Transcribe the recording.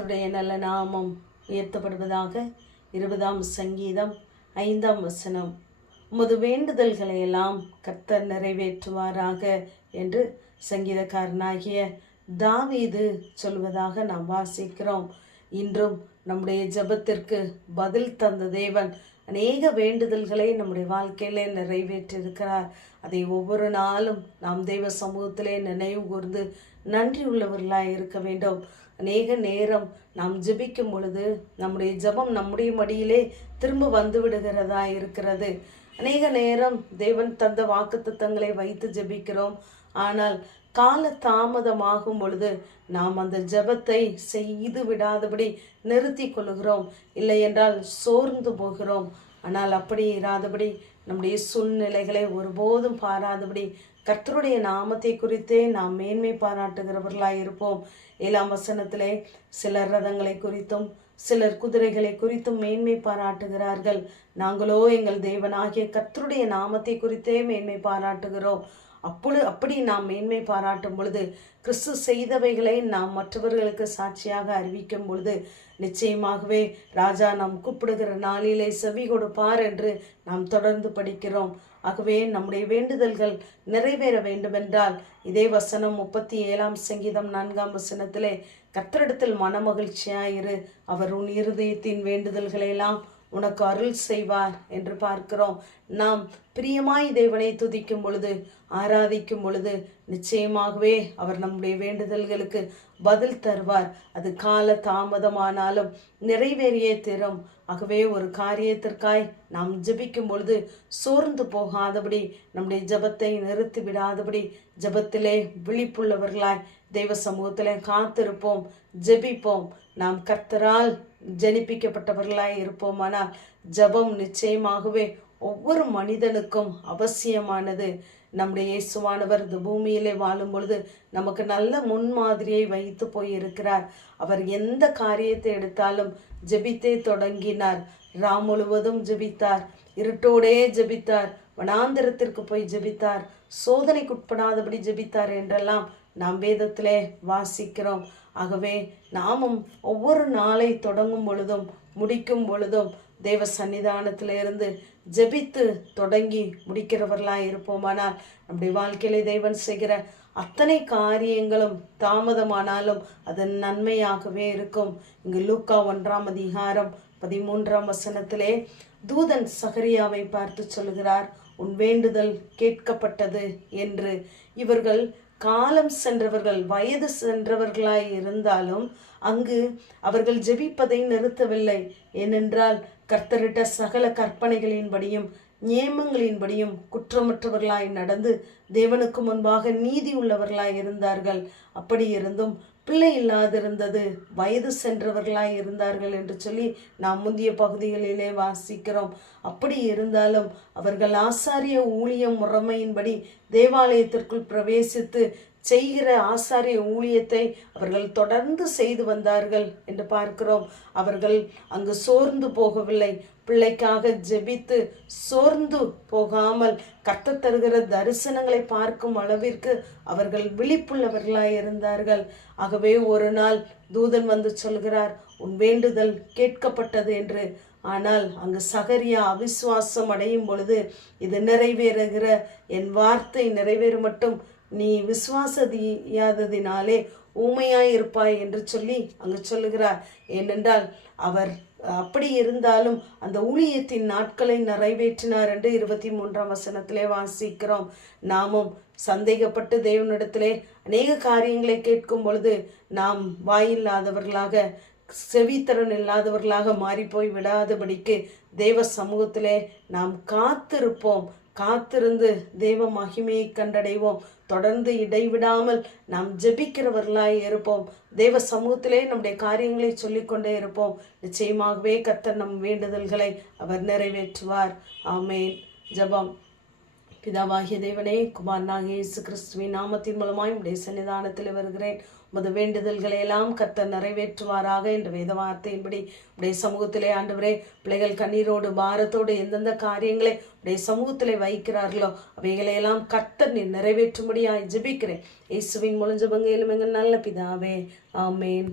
கர்த்தருடைய நல்ல நாமம் உயர்த்தப்படுவதாக. இருபதாம் சங்கீதம் ஐந்தாம் வசனம். உமது வேண்டுதல்களை எல்லாம் கர்த்தர் நிறைவேற்றுவாராக என்று சங்கீதக்காரனாகிய தாவீது சொல்வதாக நாம் வாசிக்கிறோம். இன்றும் நம்முடைய ஜெபத்திற்கு பதில் தந்த தேவன் அநேக வேண்டுதல்களை நம்முடைய வாழ்க்கையிலே நிறைவேற்றியிருக்கிறார். அதை ஒவ்வொரு நாளும் நாம் தெய்வ சமூகத்திலே நினைவு கூர்ந்து நன்றி உள்ளவர்களாக இருக்க வேண்டும். அநேக நேரம் நாம் ஜெபிக்கும் பொழுது நம்முடைய ஜெபம் நம்முடைய மடியிலே திரும்ப வந்து விடுகிறதா இருக்கிறது. அநேக நேரம் தேவன் தந்த வாக்கு தத்தங்களை வைத்து ஜெபிக்கிறோம். ஆனால் கால தாமதமாகும் பொழுது நாம் அந்த ஜெபத்தை செய்து விடாதபடி நிறுத்தி கொள்கிறோம் இல்லை என்றால் சோர்ந்து போகிறோம். ஆனால் அப்படி இராதபடி நம்முடைய சூழ்நிலைகளை ஒருபோதும் பாராதபடி கர்த்தருடைய நாமத்தை குறித்தே நாம் மேன்மை பாராட்டுகிறவர்களாய் இருப்போம். ஏழாம் வசனத்திலே சிலர் ரதங்களை குறித்தும் சிலர் குதிரைகளை குறித்தும் மேன்மை பாராட்டுகிறார்கள். நாங்களோ எங்கள் தேவனாகிய கர்த்தருடைய நாமத்தை குறித்தே மேன்மை பாராட்டுகிறோம். அப்பொழுது அப்படி நாம் மேன்மை பாராட்டும் பொழுது கிறிஸ்து செய்தவைகளை நாம் மற்றவர்களுக்கு சாட்சியாக அறிவிக்கும் பொழுது நிச்சயமாகவே ராஜா நாம் கூப்பிடுகிற நாளிலே செவி கொடுப்பார் என்று நாம் தொடர்ந்து படிக்கிறோம். ஆகவே நம்முடைய வேண்டுதல்கள் நிறைவேற வேண்டுமென்றால் இதே வசனம் முப்பத்தி ஏழாம் சங்கீதம் நான்காம் வசனத்திலே கர்த்தரிடத்தில் மனமகிழ்ச்சியாயிரு அவர் உன் இருதயத்தின் வேண்டுதல்களையெல்லாம் உனக்கு அருள் செய்வார் என்று பார்க்கிறோம். நாம் பிரியமாய் தேவனை துதிக்கும் பொழுது ஆராதிக்கும் பொழுது நிச்சயமாகவே அவர் நம்முடைய வேண்டுதல்களுக்கு பதில் தருவார். அது கால தாமதமானாலும் நிறைவேறியே தரும். ஆகவே ஒரு காரியத்திற்காய் நாம் ஜபிக்கும் பொழுது சோர்ந்து போகாதபடி நம்முடைய ஜெபத்தை நிறுத்தி விடாதபடி ஜபத்திலே விழிப்புள்ளவர்களாய் தெய்வ சமூகத்திலே காத்திருப்போம் ஜெபிப்போம். நாம் கர்த்தரால் ஜனிப்பிக்கப்பட்டவர்களாய் இருப்போமானால் ஜெபம் நிச்சயமாகவே ஒவ்வொரு மனிதனுக்கும் அவசியமானது. நம்முடைய இயேசுவானவர் இந்த பூமியிலே வாழும் பொழுது நமக்கு நல்ல முன்மாதிரியை வைத்து போயிருக்கிறார். அவர் எந்த காரியத்தை எடுத்தாலும் ஜெபித்தே தொடங்கினார். ராம் முழுவதும் ஜெபித்தார். இருட்டோடே ஜெபித்தார். வனாந்திரத்திற்கு போய் ஜெபித்தார். சோதனைக்குட்படாதபடி ஜெபித்தார் என்றெல்லாம் நாம் வேதத்திலே வாசிக்கிறோம். ஆகவே நாமும் ஒவ்வொரு நாளை தொடங்கும் பொழுதும் முடிக்கும் பொழுதும் தேவ சன்னிதானத்திலிருந்து ஜெபித்து தொடங்கி முடிக்கிறவர்களாக இருப்போமானால் நம்முடைய வாழ்க்கையில தேவன் செய்கிற அத்தனை காரியங்களும் தாமதமானாலும் அதன் நன்மையாகவே இருக்கும். இங்கு லூக்கா ஒன்றாம் அதிகாரம் பதிமூன்றாம் வசனத்திலே தூதன் சகரியாவை பார்த்து சொல்கிறார் உன் வேண்டுதல் கேட்கப்பட்டது என்று. இவர்கள் காலம் சென்றவர்கள் வயது சென்றவர்களாய் இருந்தாலும் அங்கு அவர்கள் ஜெபிப்பதை நிறுத்தவில்லை. ஏனென்றால் கர்த்தரிட்ட சகல கற்பனைகளின்படியும் நியமங்களின்படியும் குற்றமற்றவர்களாய் நடந்து தேவனுக்கு முன்பாக நீதி உள்ளவர்களாய் இருந்தார்கள். அப்படி இருந்தும் பிள்ளை இல்லாதிருந்தது. வயது சென்றவர்களாய் இருந்தார்கள் என்று சொல்லி நாம் முந்தைய பகுதிகளிலே வாசிக்கிறோம். அப்படி இருந்தாலும் அவர்கள் ஆசாரிய ஊழியம் முறைமையின்படி தேவாலயத்திற்குள் பிரவேசித்து செய்கிற ஆசாரிய ஊழியத்தை அவர்கள் தொடர்ந்து செய்து வந்தார்கள் என்று பார்க்கிறோம். அவர்கள் அங்கு சோர்ந்து போகவில்லை. பிள்ளைக்காக ஜெபித்து சோர்ந்து போகாமல் கத்த தருகிற தரிசனங்களை பார்க்கும் அளவிற்கு அவர்கள் விழிப்புள்ளவர்களாய் இருந்தார்கள். ஆகவே ஒரு நாள் தூதன் வந்து சொல்கிறார் உன் வேண்டுதல் கேட்கப்பட்டது என்று. ஆனால் அங்கு சகரியா அவிசுவாசம் அடையும் பொழுது இது நிறைவேறுகிற என் வார்த்தை நிறைவேறும் மட்டும் நீ விசுவாசதியாததினாலே ஊமையாயிருப்பாய் என்று சொல்லி அங்கு சொல்லுகிறார். ஏனென்றால் அவர் அப்படி இருந்தாலும் அந்த ஊழியத்தின் நாட்களை நிறைவேற்றினார் என்று இருபத்தி மூன்றாம் வசனத்திலே வாசிக்கிறோம். நாமும் சந்தேகப்பட்டு தேவனிடத்திலே அநேக காரியங்களை கேட்கும் பொழுது நாம் வாயில்லாதவர்களாக செவித்திறன் இல்லாதவர்களாக மாறிப்போய் விடாதபடிக்கு தேவ சமூகத்திலே நாம் காத்திருப்போம். காத்திருந்து தேவ மகிமையை கண்டடைவோம். தொடர்ந்து இடைவிடாமல் நாம் ஜெபிக்கிறவர்களாய் இருப்போம். தேவ சமூகத்திலே நம்முடைய காரியங்களை சொல்லிக்கொண்டே இருப்போம். நிச்சயமாகவே கத்தர் நம் வேண்டுதல்களை அவர் நிறைவேற்றுவார். ஆமேன். ஜெபம். பிதாவாகிய தேவனே குமாரனாகிய இயேசு கிறிஸ்துவின் நாமத்தின் மூலமாய் உடைய சன்னிதானத்தில் வருகிறேன். உமது வேண்டுதல்களை எல்லாம் கர்த்தர் நிறைவேற்றுவாராக என்ற வேத வார்த்தையின்படி உடைய சமூகத்திலே ஆண்டவரே பிள்ளைகள் கண்ணீரோடு பாரத்தோடு எந்தெந்த காரியங்களை உடைய சமூகத்திலே வைக்கிறார்களோ அவைகளையெல்லாம் கர்த்தர் நீ நிறைவேற்றும்படியாய் ஜெபிக்கிறேன். இயேசுவின் மூலம் ஜெபங்க எங்கள் நல்ல பிதாவே. ஆமேன்.